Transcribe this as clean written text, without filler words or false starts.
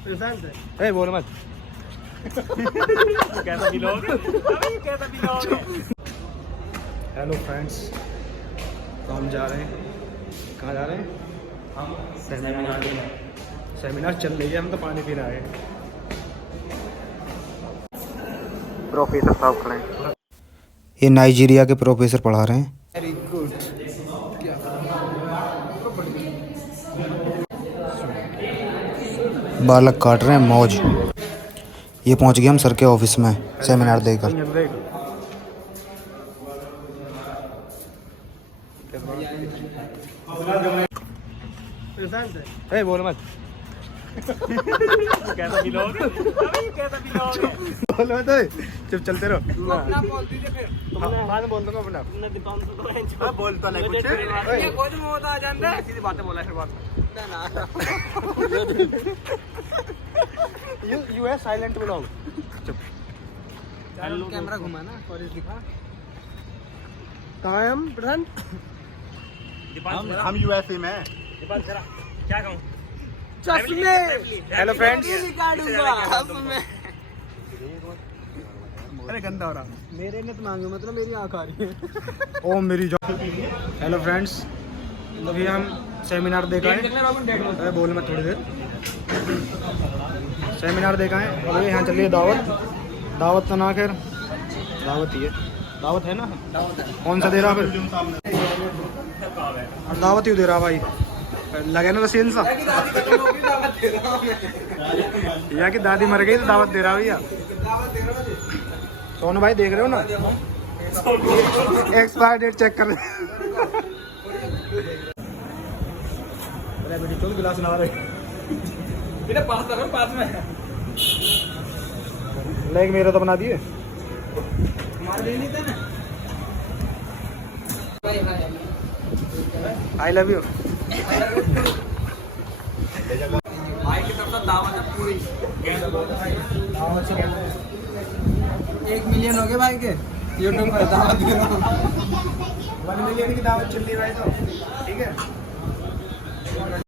ए बोल मत। कैसा ब्लॉग है? अभी कैसा ब्लॉग है? हेलो फ्रेंड्स, तो हम जा रहे हैं, कहाँ जा रहे हैं? हम सेमिनार चल रही है, हम तो पानी पी रहे हैं। प्रोफेसर साहब खड़े हैं। ये नाइजीरिया के प्रोफेसर पढ़ा रहे हैं। Very good. बालक काट रहे हैं मौज। ये पहुंच गए हम सर के ऑफिस में सेमिनार देकर। ए बोल मत। कैसा ब्लॉग है? अभी कैसा ब्लॉग है? बोल मत, चुप चलते रहो। अपना बोल दीजिए फिर। हाँ बोल दूंगा अपना। तुमने दुकान से तो बोल तो नहीं कुछ। ये कुछ मोटा आ जाता है। सीधी बातें बोला फिर बात। यू है साइलेंट ब्लॉग। चुप। कैमरा घुमा ना, कॉलेज दिखा। कहाँ है हम प्रधान? हम यूएसए में हैं। क्या कहूँ? चश्मे। Hello friends. अरे गंदा हो रहा। मेरे ने तो मांगे, मतलब मेरी आँख आ रही है। ओ मेरी जॉब। हेलो फ्रेंड्स, अभी हम सेमिनार देखा है। अरे बोल मत थोड़ी देर। सेमिनार देखा है, अभी यहाँ चलिए दावत। दावत तो ना, खैर दावत ही है। दावत है ना? कौन सा दे रहा फिर? दावत ही दे रहा भाई। लगे ना रसीन सा। यहाँ की दादी मर गई तो दावत दे रहा भैया। सोनू भाई देख रहे हो ना? एक्सपायर डेट चेक कर रहे। चल गिलास ना रहे। पास में लेग मेरा तो बना दिए। I love you. भाई की तरफ से दावत है पूरी। 1 मिलियन हो गए भाई के यूट्यूब पर दावत दे रहा हूँ। 1 मिलियन की दावत चल रही है भाई, तो ठीक है।